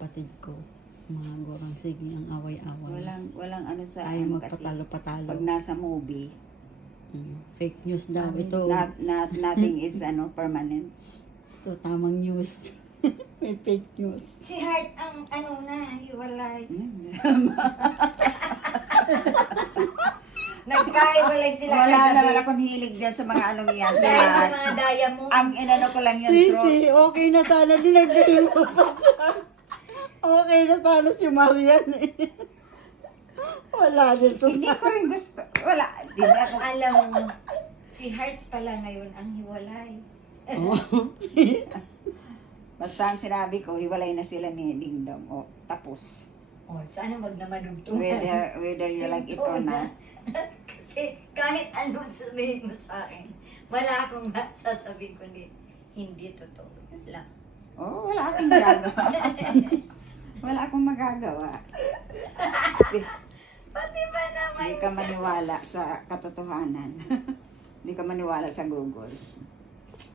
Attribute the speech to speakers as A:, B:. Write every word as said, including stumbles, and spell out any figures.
A: kapatid ko. Mga gorang sige ang away-away.
B: Walang, walang ano sa
A: Ayaw
B: ano kasi.
A: magpatalo-patalo.
B: Pag nasa movie,
A: Mm, fake news daw. Ito,
B: not, not, nothing is ano permanent.
A: ito tamang news. May fake news.
C: Si Heart ang ano na, hiwalay. Nagkahiwalay sila.
B: Wala
C: kagabi.
B: naman akong hilig dyan sa mga anong yan. Sa
C: Dahil sa
B: lahat.
C: mga daya mo.
B: Ang inano ko lang yung throat.
A: Sisi, okay na sana dinagdagan mo pa. Okay na sana si Marian eh. Wala dito.
B: Hindi ko rin gusto. Wala. Hindi ako.
C: Alam mo, si Heart pala ngayon ang hiwalay.
A: Oh.
B: Basta ang sinabi ko, hiwalay na sila ni Dingdong. O, tapos.
C: O, sana wag na madugtungan.
B: Whether, whether you like it or not.
C: Kasi kahit ano sabihin mo sa akin, wala akong sasabihin kundi hindi totoo. Yun lang.
B: Oh, wala akong magagawa. Wala akong magagawa.
C: Pati ba naman?
B: Hindi ka maniwala sa katotohanan. Hindi ka maniwala sa Google.